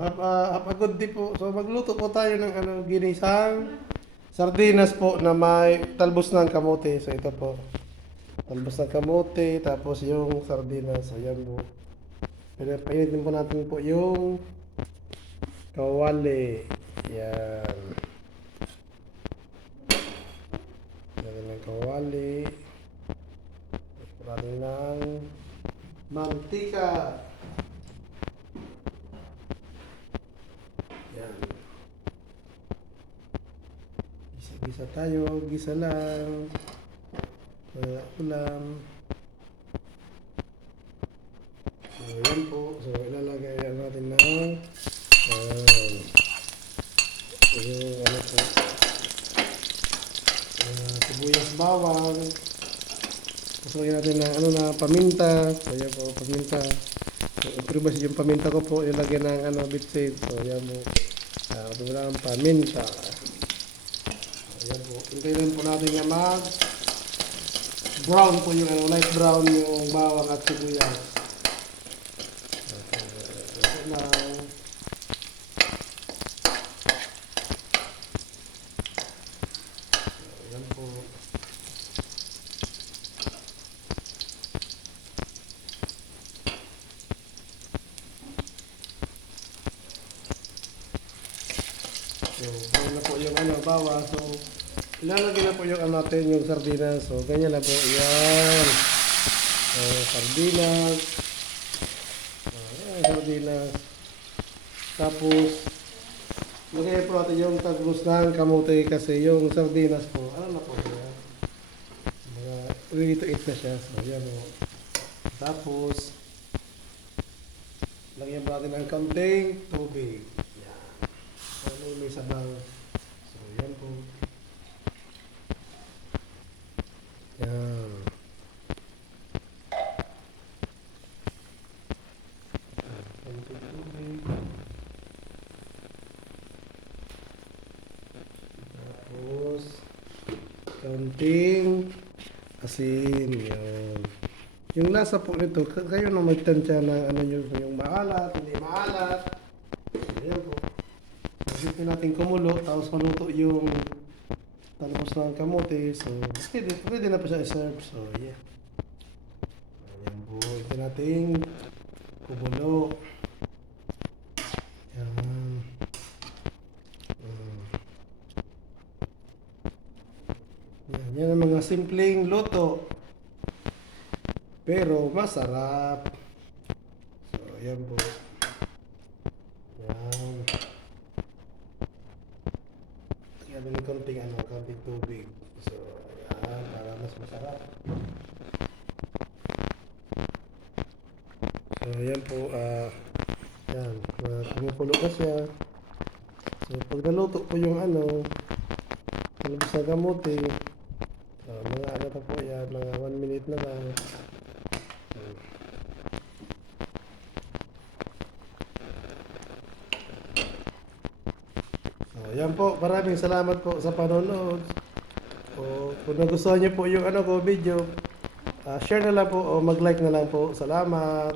Have a good day po. So magluto po tayo ng ginisang sardinas po na may talbos ng kamote. So ito po. Talbos ng kamote, tapos yung sardinas. Ayan po. Pinapainitin po natin po yung kawali. Yan. Yan ng kawali. Natin ng mantika. Yan. Gisa-gisa tayo. Gisa lang. Ulam. So, yan po. So, ilalagay natin ng yung po. Sibuyas bawang. Lagyan natin ng paminta. So, yan po, paminta. Pero yung paminta ko po, ilagyan ng bitseed. So, yan po. Ito mo lang paminta. Ayan po. Hintayin po natin na brown po yung light brown yung bawang at sibuyas. Ito lang. Ayan po. So, brown na po yung bawang. So, ilalagay na po yung natin yung sardinas. So, ganyan na po. Yan. Sardinas. Sardinas. Tapos, lagay po natin yung talbos ng kamote kasi yung sardinas po, na po yan. Mga ready to eat na siya. So, yan po. Tapos, lagyan po natin ng kaunting tubig. Yan. May sabaw. So, yan po. Yan. Tapos, kaunting asin. Yan. Yung lasa po nito, kayo na magtansya ng yung maalat, hindi maalat. Ayan po. Pagkita natin kumulo, tapos maluto yung talbos ng kamote. So, pwede na po siya i-serve. So, yeah. Ayan po. Ito natin kumulo. Yan. Yan ang mga simpleng luto. Pero masarap. So, ayan po. Yan. Lagyan ng konting tubig. So, ayan, para mas masarap. So, ayan po, yan, kumukulo na siya. So, pag naluto po yung talbos na kamote, mga pa po yan, mga 1 minute na lang. Yan po, maraming salamat po sa panonood. Kung nagustuhan niyo po yung video, share na lang po o mag-like na lang po. Salamat.